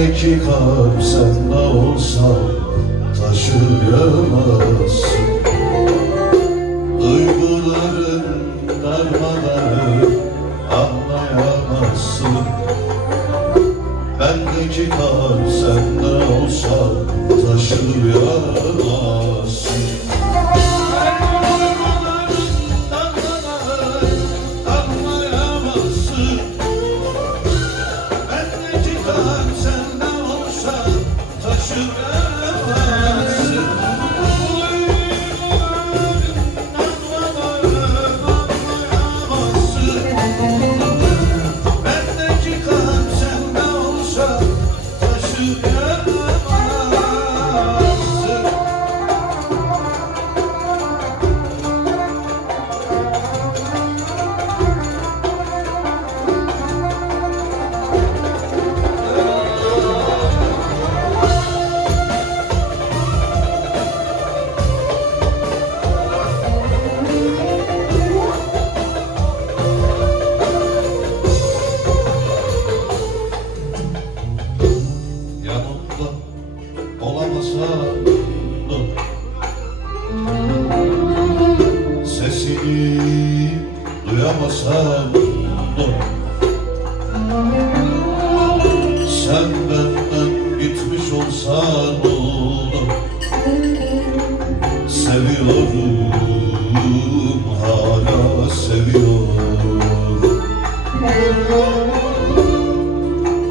Bendeki kalp sende olsa taşıyamazsın. Duyguların darmadarı anlayamazsın. Bendeki kalp sende olsa taşıyamazsın. Sesini duyamasam da sen benden gitmiş olsan oldu. Seviyorum, hala seviyorum.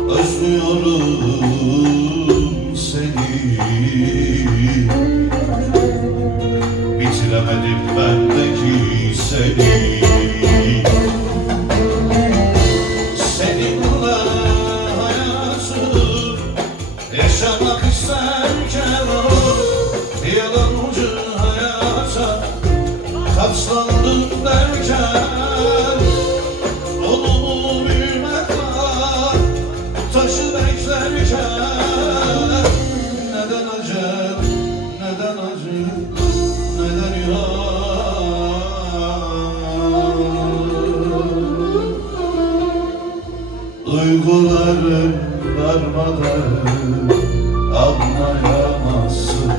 Özlüyorum seni. Bitiremedim bendeki seni. Seninle hayatı yaşamak isterken yalancı hayata kapsandım derken onu bilmek var taşı beklerken. Neden acı, neden acı, neden duyguların darmadarı anlayamazsın.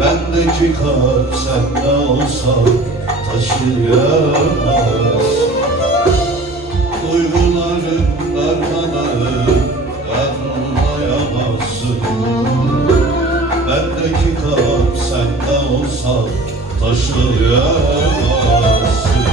Bendeki kalp sende olsa taşıyamazsın. Duyguların darmadarı anlayamazsın. Bendeki kalp sende olsa taşıyamazsın.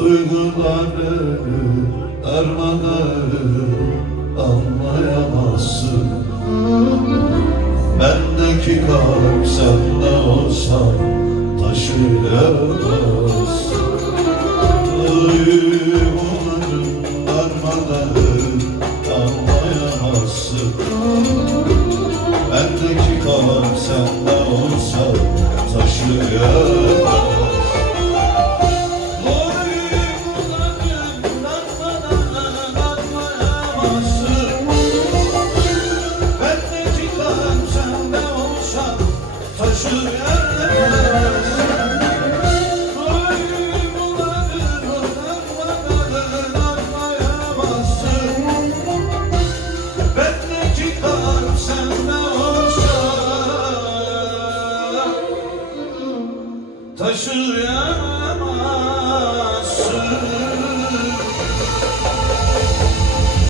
Duyguları darmadarı anlayamazsın. Bendeki kalp sende olsa taşıyamazsın. Duyguların darmadarı anlayamazsın. Bendeki kalp sende olsa taşıyamazsın. Bendeki kalp sende olsa taşıyamazsın.